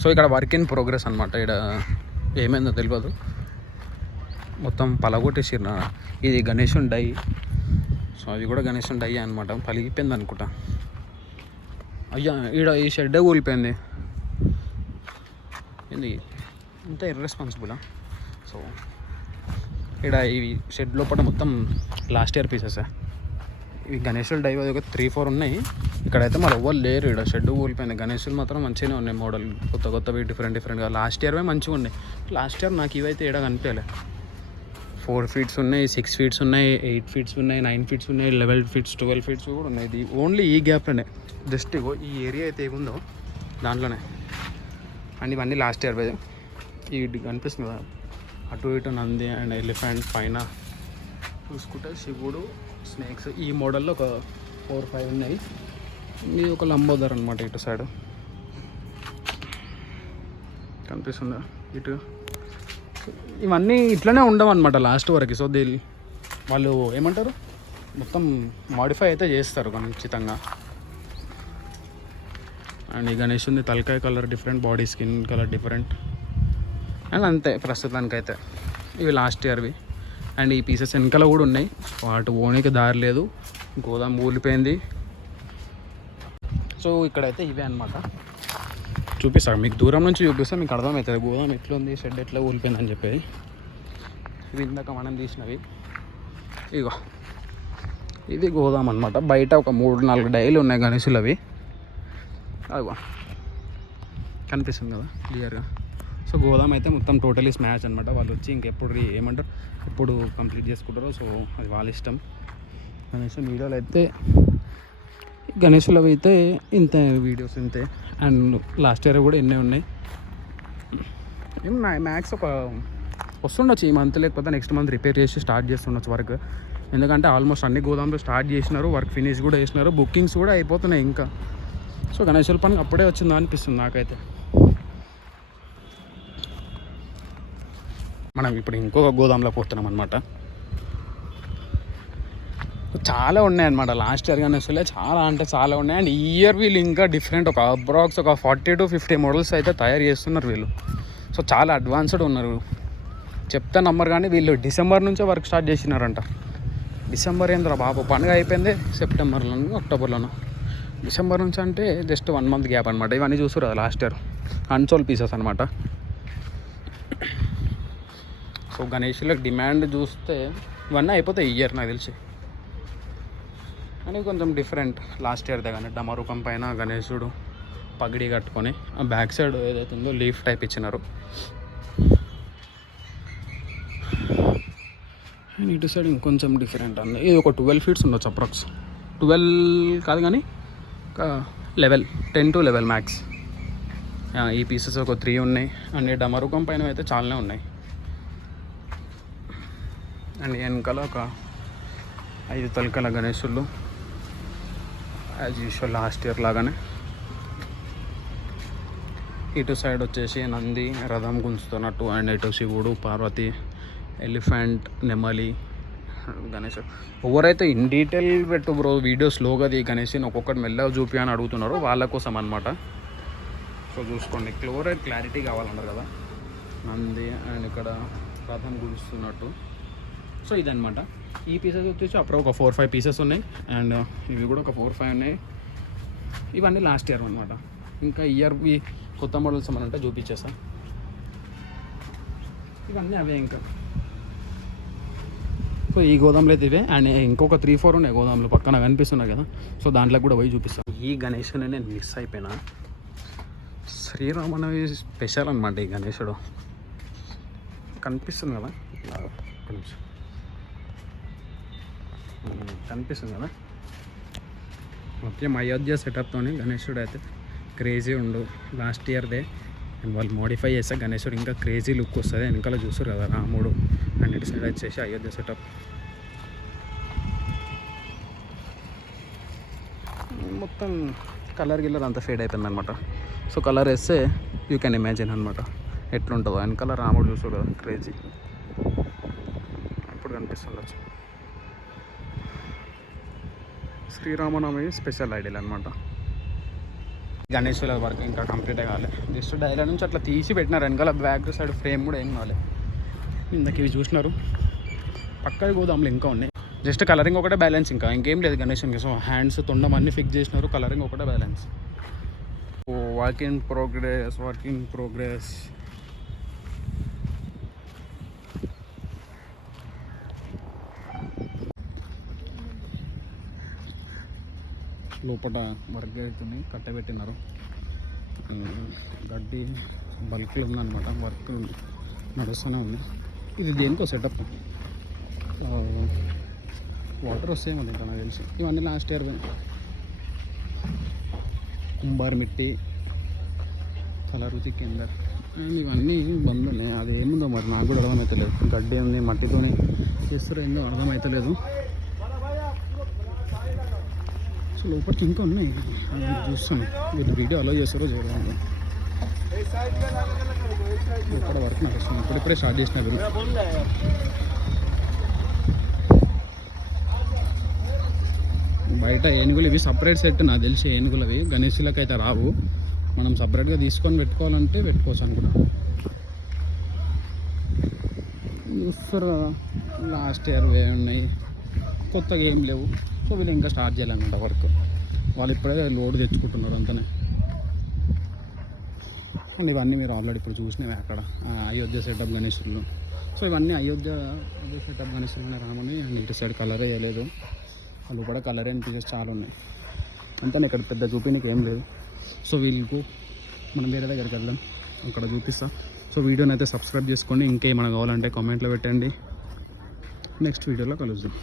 So ఇక్కడ work in progress అనమాట. ఇక్కడ ఏమైందో తెలియదు, మొత్తం పలగొట్టేసిర్రు. ఇది గణేశుని డై. సో అది కూడా గణేశుని డై అనమాట. పలిగిపోయింది అనుకుంటా. అయ్యా ఈడ ఈ షెడ్డే కూలిపోయింది. ఏంది ఇంత ఇర్రెస్పాన్సిబులా? సో ఇక్కడ ఈ షెడ్ లోపల మొత్తం లాస్ట్ ఇయర్ పీసెస్. ఇవి గణేశులు డైవ్ ఒక 3-4 ఉన్నాయి. ఇక్కడైతే మరి ఎవ్వరు లేరు. ఇక్కడ షెడ్ కూలిపోయింది. గణేశులు మాత్రం మంచిగానే ఉన్నాయి. మోడల్ కొత్తవి డిఫరెంట్గా. లాస్ట్ ఇయర్వే మంచిగా ఉన్నాయి. లాస్ట్ ఇయర్ నాకు ఇవైతే ఏడా కనిపించలే. 4 feet ఉన్నాయి, 6 feet ఉన్నాయి, 8 feet ఉన్నాయి, 9 feet ఉన్నాయి, 11 feet, 12 feet కూడా ఉన్నాయి. ఇది ఓన్లీ ఈ గ్యాప్లోనే, జస్ట్ ఇగో ఈ ఏరియా అయితే ఏముందో దాంట్లోనే. అండ్ ఇవన్నీ లాస్ట్ ఇయర్ పోయి ఇది కనిపిస్తుంది కదా, అటు ఇటు నంది అండ్ ఎలిఫెంట్, పైన చూసుకుంటే శివుడు, స్నేక్స్. ఈ మోడల్లో ఒక 4-5 ఉన్నాయి. ఇది ఒక లంబోదర్ అనమాట. ఇటు సైడ్ కనిపిస్తుందా ఇటు. ఇవన్నీ ఇట్లనే ఉండవు అనమాట లాస్ట్ వరకు. సో వాళ్ళు ఏమంటారు, మొత్తం మాడిఫై అయితే చేస్తారు ఖచ్చితంగా. అండ్ ఈ గణేషుని తలకాయ colour different, body skin colour different. And అంతే ప్రస్తుతానికైతే. ఇవి లాస్ట్ ఇయర్వి. అండ్ ఈ పీసెస్ వెనకాల కూడా ఉన్నాయి. వాటి ఓనికి దారి లేదు, గోదాం ఊలిపోయింది. సో ఇక్కడైతే ఇవే అనమాట. చూపిస్తాను మీకు, దూరం నుంచి చూపిస్తాను, మీకు అర్థమవుతుంది గోదాం ఎట్లుంది, షెడ్ ఎట్లా ఊలిపోయిందని చెప్పేది. ఇవి ఇందాక మనం తీసినవి. ఇగో ఇది గోదాం అనమాట. బయట ఒక 3-4 డైలు ఉన్నాయి గణేశులు. అవి అదిగో కనిపిస్తుంది కదా క్లియర్గా. సో గోదాం అయితే మొత్తం టోటలీ స్మాష్ అనమాట. వాళ్ళు వచ్చి ఇంకెప్పుడు ఏమంటారు, ఎప్పుడు కంప్లీట్ చేసుకుంటారో. సో అది వాళ్ళ ఇష్టం. గణేశుల వీడియోలు అయితే, గణేశులు అవి అయితే ఇంతే, వీడియోస్ ఇంతే. అండ్ లాస్ట్ ఇయర్ కూడా ఎన్నే ఉన్నాయి. మ్యాక్స్ ఒక వస్తుండొచ్చు ఈ మంత్, లేకపోతే నెక్స్ట్ మంత్ రిపేర్ చేసి స్టార్ట్ చేస్తుండొచ్చు వర్క్. ఎందుకంటే ఆల్మోస్ట్ అన్ని గోదాంలో స్టార్ట్ చేసినారు, వర్క్ ఫినిష్ కూడా చేసినారు, బుకింగ్స్ కూడా అయిపోతున్నాయి ఇంకా. సో గణేశుల పని అప్పుడే వచ్చిందా అనిపిస్తుంది నాకైతే. మనం ఇప్పుడు ఇంకొక గోదాంలో పోతున్నాం అనమాట. చాలా ఉన్నాయి అనమాట. లాస్ట్ ఇయర్ గణేశులే చాలా అంటే చాలా ఉన్నాయి. అండ్ ఈ ఇయర్ వీళ్ళు ఇంకా డిఫరెంట్, ఒక అప్రాక్స్ ఒక 40-50 మోడల్స్ అయితే తయారు చేస్తున్నారు వీళ్ళు. సో చాలా అడ్వాన్స్డ్ ఉన్నారు. చెప్తే నమ్మరు కానీ వీళ్ళు డిసెంబర్ నుంచే వర్క్ స్టార్ట్ చేసినారంట. డిసెంబర్ ఏంద్రా బాబు, పండుగ అయిపోయింది సెప్టెంబర్లోనూ అక్టోబర్లోనూ. డిసెంబర్ నుంచి అంటే జస్ట్ 1 month గ్యాప్ అనమాట. ఇవన్నీ చూస్తారు కదా లాస్ట్ ఇయర్ అన్సోల్డ్ పీసెస్ అనమాట. సో గణేషులకు డిమాండ్ చూస్తే ఇవన్నీ అయిపోతాయి ఈ ఇయర్ నాకు తెలిసి. కానీ కొంచెం డిఫరెంట్ లాస్ట్ ఇయర్దే. కానీ డమరుకం పైన గణేశుడు పగిడి కట్టుకొని, ఆ బ్యాక్ సైడ్ ఏదైతే ఉందో లీఫ్ టైప్ ఇచ్చినారు. అండ్ ఇటు సైడ్ ఇంకొంచెం డిఫరెంట్ ఉంది. ఇది ఒక 12 feet ఉండొచ్చు అప్రాక్స్. 12 కాదు కానీ ఒక 10 to 11 మ్యాక్స్. ఈ పీసెస్ ఒక 3 ఉన్నాయి. అండ్ డమరుకం పైన అయితే చాలానే ఉన్నాయి. అండ్ వెనకాల ఒక 5 తలకాల గణేశులు యాజ్ యూజువల్ లాస్ట్ ఇయర్ లాగానే. ఇటు సైడ్ వచ్చేసి నంది రథం గుంజుతున్నట్టు, అండ్ ఇటు శివుడు, పార్వతి, ఎలిఫెంట్, నెమలి, గణేష్. ఎవరైతే ఇన్ డీటెయిల్ పెట్టు బ్రో వీడియో స్లోగా ది గణేష్ని ఒక్కొక్కటి మెల్లగా చూపి అని అడుగుతున్నారు, వాళ్ళ కోసం అనమాట. సో చూసుకోండి, క్లారిటీ కావాలన్నారు కదా. నంది అండ్ ఇక్కడ రథం గుంజుతున్నట్టు. సో ఇదనమాట. ఈ పీసెస్ వచ్చేసి అప్పుడు ఒక 4-5 పీసెస్ ఉన్నాయి. అండ్ ఇవి కూడా ఒక 4-5 ఉన్నాయి. ఇవన్నీ లాస్ట్ ఇయర్ అనమాట. ఇంకా ఇయర్వి కొత్త మోడల్స్ ఏమన్నా చూపించేస్తా. ఇవన్నీ అవే ఇంకా. సో ఈ గోదాంలో అయితే ఇవే. అండ్ ఇంకొక 3-4 ఉన్నాయి గోదాంలో పక్కన కనిపిస్తున్నాయి కదా. సో దాంట్లో కూడా పోయి చూపిస్తాను. ఈ గణేశుని నేను మిస్ అయిపోయినా. శ్రీరామనవమి స్పెషల్ అనమాట ఈ గణేశుడు. కనిపిస్తుంది కదా, కనిపిస్తుంది కదా. మొత్తం అయోధ్య సెటప్తో గణేశుడు అయితే క్రేజీ ఉండు. లాస్ట్ ఇయర్దే. అండ్ వాళ్ళు మోడిఫై చేస్తే గణేశుడు ఇంకా క్రేజీ లుక్ వస్తుంది. వెనకాల చూస్తారు కదా రాముడు. అండ్ ఇటు సైడ్ వచ్చేసి అయోధ్య సెటప్. మొత్తం కలర్ గిల్లర్ అంతా ఫేడ్ అయిపోయింది అనమాట. సో కలర్ వేస్తే యూ కెన్ ఇమాజిన్ అనమాట ఎట్లుంటుందో. వెనకాల రాముడు చూస్తారు కదా క్రేజీ. ఇప్పుడు కనిపిస్తుండొచ్చు. శ్రీరామనవమి స్పెషల్ ఐడియల్ అనమాట. గణేష్ వర్క్ ఇంకా కంప్లీట్ కావాలి. జస్ట్ డైలా నుంచి అట్లా తీసి పెట్టినారు, వెనకాల బ్యాక్ సైడ్ ఫ్రేమ్ కూడా ఏం కావాలి. ఇందాక ఇవి చూసినారు, పక్కకి గోదాములు ఇంకా ఉన్నాయి. జస్ట్ కలరింగ్ ఒకటే బ్యాలెన్స్, ఇంకా ఇంకేం లేదు గణేష్కి. సో హ్యాండ్స్ తొండం అన్నీ ఫిక్స్ చేసినారు, కలరింగ్ ఒకటే బ్యాలెన్స్. ఓ వర్క్ ఇన్ ప్రోగ్రెస్. లోపల వర్క్ అవుతుంది, కట్టబెట్టినారు. గడ్డి బల్క్లో ఉందన్నమాట, వర్క్ నడుస్తూనే ఉంది. ఇది దేనికో సెటప్, వాటర్ వస్తాయేమో ఇంకా నాకు తెలిసి. ఇవన్నీ లాస్ట్ ఇయర్ కుంబార్ మిట్టి, కలర్ రుచి కింద, అండ్ ఇవన్నీ బంద్ ఉన్నాయి. అది ఏముందో మరి నాకు కూడా అర్థమవుతలేదు. గడ్డి ఉంది, మట్టితోనే చేస్తారో ఏందో అర్థమవుతలేదు. సో లోపలికి ఇంకా ఉన్నాయి, చూస్తాను. వీళ్ళు వీడియో అలో చేస్తారో చేయలేదు. ఇక్కడ వర్క్ నడుస్తుంది, ఇప్పుడిప్పుడే స్టార్ట్ చేసిన వీళ్ళు. బయట ఏనుగులు ఇవి సపరేట్ సెట్, నాకు తెలిసి ఏనుగులు అవి గణేష్లకు అయితే రావు. మనం సపరేట్గా తీసుకొని పెట్టుకోవాలంటే పెట్టుకోవచ్చు అనుకున్నాం. చూస్తారు లాస్ట్ ఇయర్ వే ఉన్నాయి, కొత్తగా ఏం లేవు. సో వీళ్ళు ఇంకా స్టార్ట్ చేయాలన్నమాట వర్క్. వాళ్ళు ఇప్పుడే లోడ్ తెచ్చుకుంటున్నారు అంతనే. అండ్ ఇవన్నీ మీరు ఆల్రెడీ ఇప్పుడు చూసినవి అక్కడ అయోధ్య సెటప్ గణేశులు. సో ఇవన్నీ అయోధ్య సెటప్ గణేశులు రామని. ఇటు సైడ్ కలర్ వేయలేదు, వాళ్ళు కూడా కలర్ అయిన పీసెస్ చాలా ఉన్నాయి. అంతా ఇక్కడ పెద్ద చూపించడానికి ఏం లేదు. సో వీళ్ళకు మనం వేరే దగ్గరికి వెళ్దాం, అక్కడ చూపిస్తా. సో వీడియోని అయితే సబ్స్క్రైబ్ చేసుకోండి. ఇంకేమైనా కావాలంటే కామెంట్లో పెట్టండి. నెక్స్ట్ వీడియోలో కలుద్దాం.